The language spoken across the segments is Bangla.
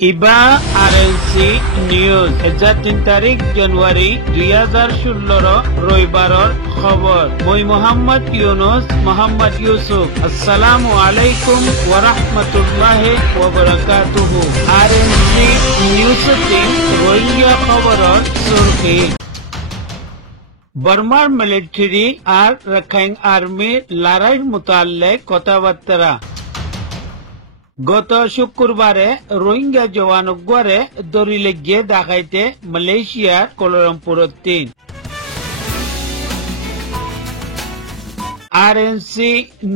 ইবা আরএলসি নিউজ ৩ তারিখ জানুয়ারি ২০১৬ রবিবাৰৰ খবৰ। মই মোহাম্মদ ইউসুফ। আসসালামু আলাইকুম ওয়া রাহমাতুল্লাহি ওয়া বারাকাতুহু। আরএলসি নিউজ রোহিঙ্গা খবৰৰ সুরখি। বর্মার মিলিটারি আর রাখাইন আর্মির লড়াইয়ের মোতালেক কথাবার্তা। গত শুক্রবারে রোহিঙ্গা জওয়ানগরে দরিলে গিয়ে দেখাইতে মালয়েশিয়ার কোলালামপুরের ৩ আরএনসি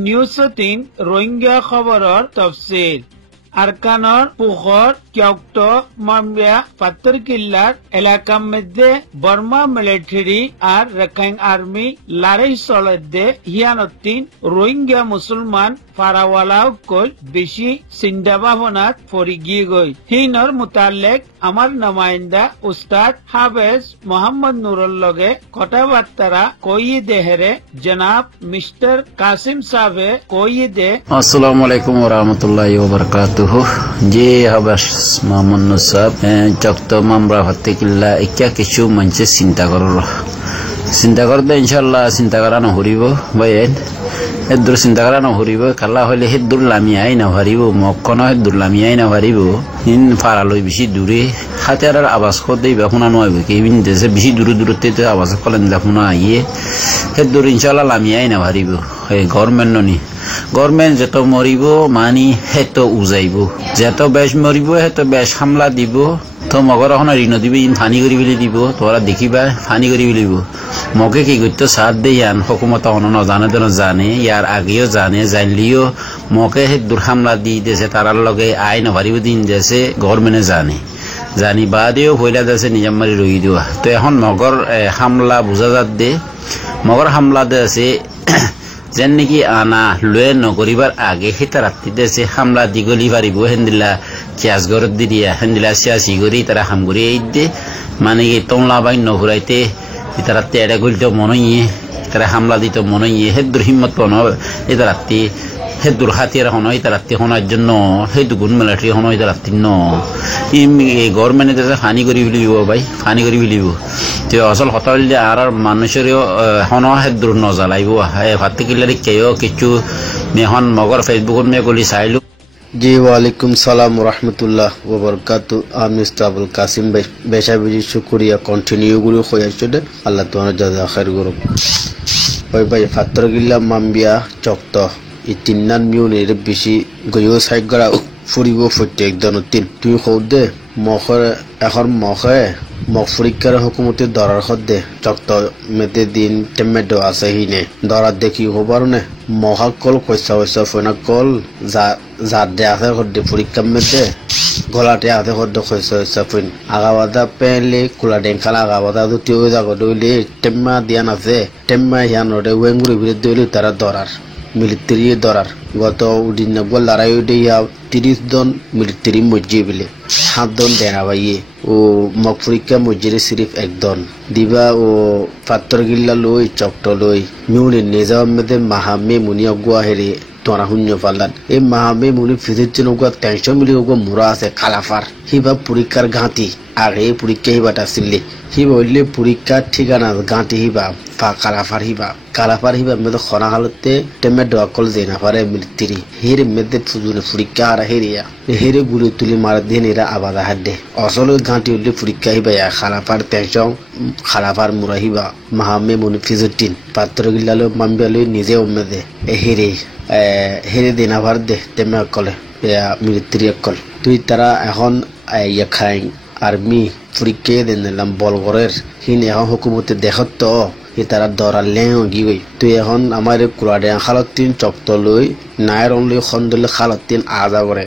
নিউজ ৩ রোহিঙ্গা খবরের তফসিল। আরকানর পুখর কেউক্ত মামলা পাত্তর কিল্লার এলাকার মধ্যে বর্মা মিলিটারি আর রাখাইন আর্মি লড়াই চলতে হিয়ানতিন রোহিঙ্গা মুসলমান ফারাওয়ালাসকল বেশি চিন্তা ভাবনাত পড়ি গিয়ে গই। হিনর মোতালেক আমার নমাইন্দা উস্তাদ হাফেজ মোহাম্মদ নুরুর লগে কথাবার্তা কই দেহেরে জনাব মিস্টার কাসিম সাহেবে কই দে। আসসালামু আলাইকুম ওয়া রাহমাতুল্লাহি ওয়া বারাকাতুহু। জি হাফেজ মোহাম্মদ নুর সাহেব চক্ত মামরা হতে কিল্লা ইচ্ছা কিছু মানুষে চিন্তা করতে ইনশাল্লাহ চিন্তা করা নহরিব বাইন হেদুর চিন্তা করা নহরিব খালা হলে হেদুর লামিয়াই নাভারিব মক্কনো হেদুর লামিয়াই নাভারিব ইন ফারালই বেশি দূরে হাতের আবাস খোদেই বা শুনা নয় কেবিন দেশে বেশি দূরে দূরতে আবাস কলেন শুনা আইয়ে হেদুর ইনশাল্লাহ লামিয়াই নাভারিব। এই গভর্নমেন্ট ননি গভর্নমেন্ট যত মরিব মানি হেত উজাইব, যত বেশ মরিব হেত বেশ হামলা দিব। তো মগর এখন ঋণ দিব ইন ফানি করি বুলি দিব, তোরা দেখিবা ফানি করি বুলিব। মকে কি করতো সাথ দে ইয়ান হকুমত অন নজানে তো জানে, ইয়ার আগেও জানে, জানলিও মকে হে দূর হামলা দি দেছে তারার লগে আই নভারিব দিন দেছে গভর্নমেন্টে জানি বাদেও ভইলা দেছে নিজাম মারি রই দেওয়া। তো এখন মগর হামলা বুঝা যাত দে, মগর হামলা দে আছে যেন নাকি আনা লয়ে নকরিবার আগে সেটা রাত্রি দেশে হামলা দিগলি পারিব হেন্দিলা চিয়াজ ঘরত দি দিয়া হেন্দিলা চিয়াচি করি তারা হাম করি এই দে মানে কি তোমলা বাই নঘুরাইতে তারা তেড়ে গলিত মনে ইয়ে তারা হামলা দিত মনে ইয়ে হেদুর হিম্মত পন এটা রাত্রি হেদুর হাতিয়ার হন এটা রাত্রি হনার জন্য সেইটো গুণ মিলিটারি হন এটা রাত্রি ন এই গভর্নমেন্টে দেশে ফানি করি বুলিব ভাই ফানি করি বুলিব। তো আসল কথা হলে আর মানুষেরও হন হেদুর নজালাইব ভাতি কিলারি কেউ কিছু মেহন মগর ফেসবুকত মে গলি চাইলো। জি ওয়ালাইকুম সালাম রহমতুল্লাহ ওয়া বারাকাতু। আমি আবুল কাসিম বেশা বেশি শুক্রিয়া কন্টিনিউ করে হয়ে আসছে আল্লাহ তোমার জাযা খায়ের করুক। ওই ভাই ফাত্তর গিল্লা মাম্বিয়া চক্ত এই ৩ মিউনের বেশি গইও সাইড করা ফুরিব প্রত্যেক দিন ৩ তুই খোদ দে মখর এখন মখ পরীক্ষার হুকুমতে দরার খদ্দে চক্ত মেতে দিন টেমেটো আছে হিনে দরার দেখি হবার নে মহাক কল কইসা ফোনা কল যা দে আছে খদ্দে পরীক্ষা মেতে গলাতে আছে খদ্দ কইসা ফোন আগাবাদা পেলে কুলা ডেঙ্কালা আগাবাদা দুটি ওই জাগো দইলে টেম্মা দিয়ান আছে টেম্মা হিয়ান রোডে ওয়েঙ্গুরি ভিড়ে দইলে তারা দরার মিলিটারি দরার গত দিন নব্বই লড়াই উঠে ৩০ জন মিলিটারি মজ্জি বলে ৭ জন দেনা ভাইয়ে ও মক পরীক্ষা মজ্জিরে সিরিফ ১ জন দিবা ও পাত্তর গিল্লা লই চক্ট লই মিউনি নিজাম মেদে মাহামে মুনি অগুয়া হেরে তোরা শূন্য পাল্লান এই মাহামে মুনি ফিজির ওগুয়া ৩০০ মিলি ওগুয়া মুরা আছে খালাফার হিবা পরীক্ষার ঘাঁটি আগে পরীক্ষা হিবাটা আসলে হিবা হইলে পরীক্ষার ঠিকানা গাঁটি হিবা কালাফার হিবা মেদে খরা হালতে টেমে ডকল যে না পারে মিলিটারি হেরে মেদে ফুজুনে পরীক্ষা আর হেরে গুলি তুলি মার দিয়ে এরা আবাদা হাড্ডে অসল গাঁটি হইলে পরীক্ষা হিবা খালাফার ৩০০ খালাফার মুরা হিবা মাহামে মুনি ফিজুদ্দিন পাত্র গিল্লালো মাম্বিয়ালো নিজে মেদে হেরে দিন আবার দে টেমে অকলে মিলিটারি অকল তুই তারা এখন খাই আর্মি পরীক্ষা দিলাম বলগরের হিন এখন হুকুমতে দেখত তো তারা দরার লেও গিয়ে তুই এখন আমার কুলাডে খালতিন চক্ত লই নায়ের অনলি খন্দলে খালতিন আদা করে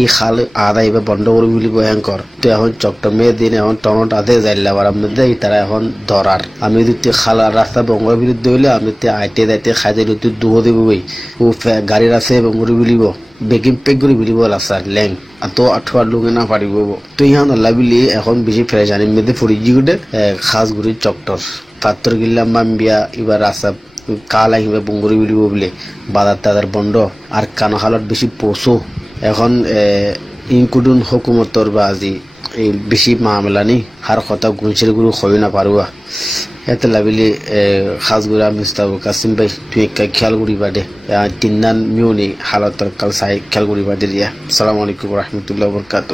এই খাল আদা এবার বন্ধ করে বুলি ভয়ঙ্কর তুই এখন চক্ত মেয়ে দিন এখন টনট আদে যাইলা বার মধ্যে তারা এখন দরার আমি যদি খাল রাস্তা বঙ্গর বিরুদ্ধে হইলে আমি আইতে যাইতে খাইতে তুই দুহ দিব ও গাড়ির আছে বঙ্গর বুলিব বেগিং পেক করে বুলিব লাসার লেং তো 18 লোকে না পারিব তুই এখন আল্লাহ বিলি এখন বেশি ফ্রেজানির মধ্যে পড়ি গিয়ে খাস ঘুরি চক্টর পাত্তর গিল্লা মাম্বিয়া এবার রাস্তা কাল আহিবে বঙ্গরি বুলিব বলে বাজার তাজার বন্ধ আর কানো খালত বেশি পশু এখন ইনকুডুন হুকুমতর বাজি এই বেশি মামলানি হার কথা গুনছের গুরু হয় না পারুয়া এতে লাবিলি খাসগুড়া মিস্তাবুল কাসিম ভাই তুই খেয়াল করি বাদে তিন্নান মিউনি হালতর কাল সাই খেয়াল করি বাদে দিয়া আসসালামু আলাইকুম রহমতুল্লাহ বরকাত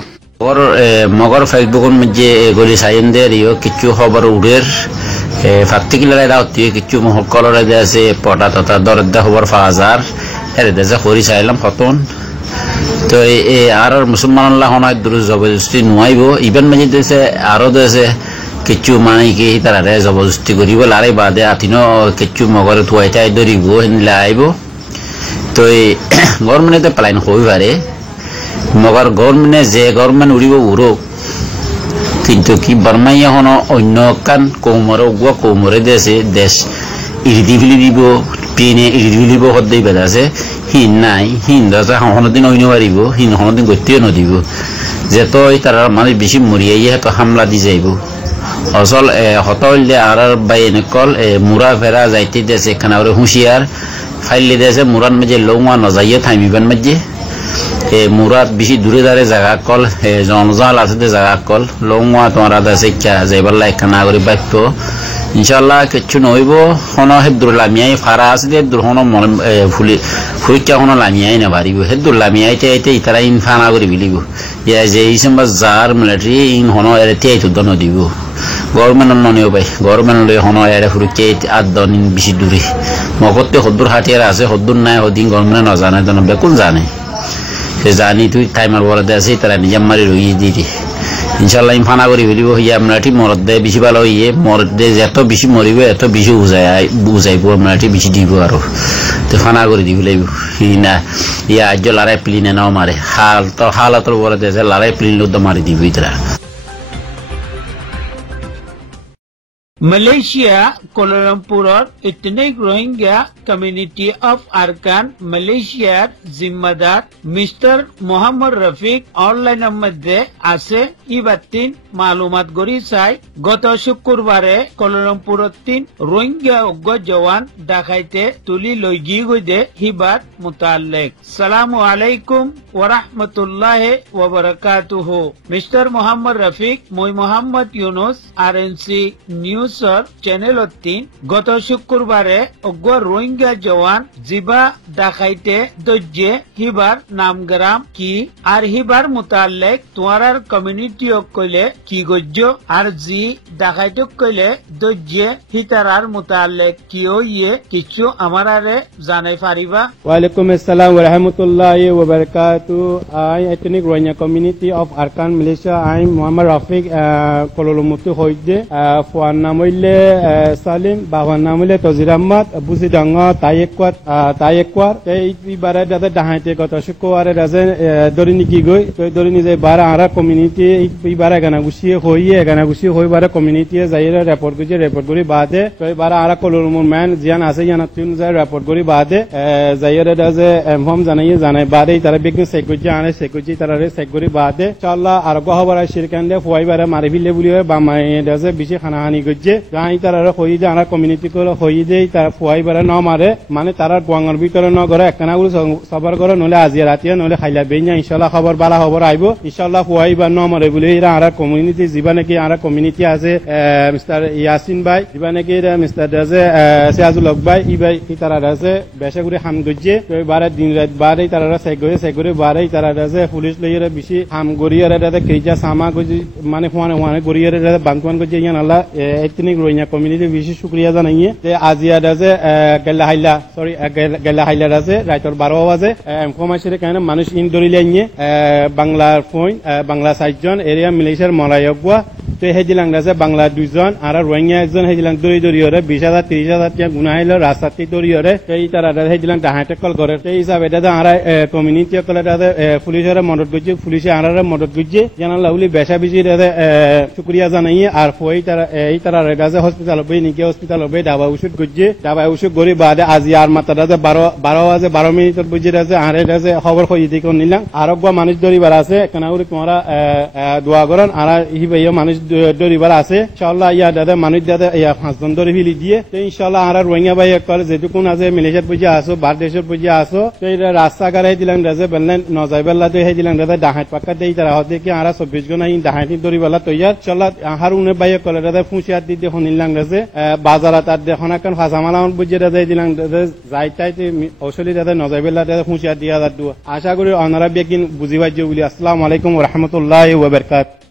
মগর ফেসবুকের মধ্যে এগুলি সাইনদের কিছু খবর উড়ের পার্টিকুলার দাওয়াতি কিছু মহকলরে দেশে পটা তথা দরদা খবর পাওয়া যার এর দেশে করি চাইলাম ফতন তো আর মুসলমান হনায় দূর জবরদস্তি নোয়াইব ইভেন মাঝে দেশে আরো দেশে কিছু মানে কি তারা জবরদস্তি করিব লারে বাদে আতিনো কিছু মগরে থুয়াইটাই ধরিব সেনিলে আইব তো গভর্নমেন্টে প্লাইন হই পারে মগর গভর্নমেন্টে যে গভর্নমেন্ট উড়িব উড়ক কিন্তু কি বার্মাই এখন অন্য কান কৌমরে উগুয়া কৌমরে দেশে দেশ ইরিদি ফিলি দিব পিনে ইরিদি ফিলিব সদাই বেড়াছে হিন নাই হিন দাসা হনদিন অন্য পারিব হিন হনদিন গতিও নদিব যেত তার মানে বেশি মরিয়াই হেতো হামলা দি যাইব অচল হত হইলে আর বাই এনেকল মুরা ফেরা যাইতে দেশে এখানে হুঁশিয়ার ফাইলে দেশে মুরার মাঝে লৌমা নজাইয়ে থামিবেন মাঝে মুরাত বেশি দূরে দাঁড়ে জায়গা কল জনজাল আছে জায়গা কল লৌমা তোমার আছে যাইবার এখানে করে বাক্য ইনশাল্লাহ কিছু নহইব হনো হেদুর লামিয়াই ফারা আছে দূর হনো ফুলি ফুইটা হনো লামিয়াই না পারিব হেদুর লামিয়াইতে আইতে ইতারা ইন ফানা করে বিলিব ইয়া যে ইসম বা জার মিলিটারি ইন হনো এতে আইতো দন দিব গভর্নমেন্ট ননিও পাই গভর্নমেন্ট হনো এর ফুরুকে আদন বেশি দূরে মগতে হদ্দুর হাতিয়ার আছে হদ্দুর নাই হদিন গভর্নমেন্ট নজানে জন বেকুন জানে সে জানি তুই টাইমার বলে আছে তারা নিজাম মারি রই দিদি ইনশাল্লাহ ইম ফানা করি ফেলিব হিয়া আমরাটি মরদ দেয় বেশি ভালো হইয়ে মরদ দে যত বেশি মরিব এত বেশি বুঝাইব আমরাটি বেশি দিব আর তো ফানা করে দিব লাগব হি না ইয়া আজ লড়াই প্লিনে নাও মারে হালতর বলে দেশে লড়াই প্লিন লোদ মারি দিব ইতরা মালয়েশিয়া কোলালামপুরর ethnic Rohingya community of Arakan মালয়েশিয়ার জিম্মাদার মিস্টার মোহাম্মদ রফিক অনলাইনের মধ্যে আছে ইবাতিন মালুমাত গড়ি চাই গত শুক্রবারে কোলালামপুরত 3 রোহিঙ্গা উগ্র জওয়ান ডাকাইতে তুলি লৈ গিয়ে গইদে হিবাত মুতাল্লিক সালামু আলাইকুম ওয়া রাহমাতুল্লাহি ওয়া বারাকাতুহু মিস্টার মোহাম্মদ রফিক মই Mohammad Yunus RNC news channel 3 গত শুক্রবারে উগ্র রোহিঙ্গা জওয়ান জিবা ডাকাইতে দজ্জে হিবার নামগ্রাম কি আর হিবার মুতাল্লিক তোমার কমিউনিটি কইলে কি গজ্জ আর জি ডাকাইতে কইলে দজ্জে হিতারার মুতাল্লিক কি হইয়ে কিছু আমারে জানাই পারিবা ওয়ালাইকুম আসসালাম ওয়া রাহমাতুল্লাহি ওয়া বারাকাতু I ethnic Rohingya community of Arakan Malaysia I Mohammad Rafiq Kuala Lumpur হইদে ফোন নাম হইলে সালিম বাবার নাম হইলে তজির আহমদ বুজিডাঙ্গ তাইয়েকওয়ার এই বারে দাদা ডাহাইতে গত শুক্রবারে রাজে দরিনি কি গই তো দরিনি যে বারা আরা কমিউনিটি এই বারে গানা গুছিয়ে হই বারে কমিউনিটি যাইরা রিপোর্ট করি বাদে তো এই বারে আরা কোলালামপুর ম্যান জিয়ান আছে জানা তিন যায় রিপোর্ট করি বাদে যাইরা রাজে এমফর্ম জানাই বাদে তারা বেগন চেক করছি তারা চেক করি বাদে ইনশাআল্লাহ আর খবর শিরকান দে ফুয়াই বারে মারি ফিলে বলি বামাই রাজে বেশি খানাহানি করছে যাই তারা হই দে আরা কমিউনিটি করে হই দে তারা ফুয়াই বারে ন মারে মানে তারা গোয়াঙ্গর ভিতরে ন করে একখানা গুলো সবার করে নলে আজিয়া রাতিয়া নলে খাইলা বেঞ্জা ইনশাআল্লাহ খবর বালা খবর আইব ইনশাআল্লাহ ফুয়াই বা ন মারে বলে এরা আরা কমিউনিটি জিবা নাকি আরা কমিউনিটি আছে মিস্টার ইয়াসিন ভাই জিবা নাকি মিস্টার রাজে সিয়াজুল হক ভাই ই ভাই কি তারা রাজে বেশা করে হাম গজ্জে তো বারে দিন রাত বারে তারা চেক করে বারে তারা রাজে পুলিশ লইরে বেশি হাম গরিয়ারে রাজে কেজা সামা গজি মানে ফোনে গরিয়ারে রাজে বানকুয়ান গজি ইয়ান আল্লাহ এথনিক রোহিঙ্গা কমিউনিটি বেশি শুকরিয়া জানাইয়ে যে আজিয়া রাজে গেলা হাইলা রাজে রাইতর 12 বাজে এমকমাইছে কেন মানুষ ইন দরিলে নিয়ে বাংলার ফোন বাংলা 4 জন এরিয়া মালয়েশিয়ার মলায়গwa তো হেজিলাং রাজে বাংলা 2 জন আর রোহিঙ্গা একজন হেজিলাং দরিয়রে 20000 30000 টাকা গুনাইলো রাস্তাতে দরিয়রে এই তারা হেজিলাং ডাহাতে কল করে এই হিসাবে দাদা আর কমিউনিটি কলে দাদা পুলিশের মদত গজি পুলিশে আরারে মদত গজি জানা লাউলি বেশা বেশি দাদা শুকরিয়া জানাইয়ে আর ফই তারা এই তারা রাজে হসপিটাল বই নিকে হসপিটাল হবে দাবা ওষুধ গরি বাদে আজি আর মাত্রা রাজে 12 বাজে 12 মিনিটের বুঝে রাজে আর রাজে খবর কই দিকে নিলাম আরোগ্য মানুষ দরিবার আছে কেন তোমারা দোয়া করেন আর হি ভাইয়া মানুষ দরিবার আছে ইনশাআল্লাহ ইয়া দাদা মানুষ দাদা ইয়া 5 জন ধরে ফিলি দিয়ে তো ইনশাআল্লাহ আর রোহিঙ্গা ভাই কলে যেটুকুন আছে মালয়েশিয়ার বুঝে আসো ভারতদেশের বুঝে আসো তো এরা রাস্তা গাড়ি দিলাম রাজে বললেন নজাইবেল্লা তো হে দিলাম দাদা ডাহাত পাক্কা দেই তারা হতে কি আর 24 জন আইন ডাহাতি দরিবালা তৈয়ার ইনশাআল্লাহ আর উনে ভাই কলে দাদা ফুঁসিয়ার দিতে হনিলাম রাজে বাজারাত আর দেখনা কান ফাসামালা বুঝে দাদা দিলাম দাদা যাইতাইতে অসলি দাদা নজাইবেল্লা দাদা ফুঁসিয়ার দিয়া দাদু আশা করি অনারা বেকিন বুঝি পাইছে বলি আসসালামু আলাইকুম ওয়া রাহমাতুল্লাহি ওয়া বারাকাতুহু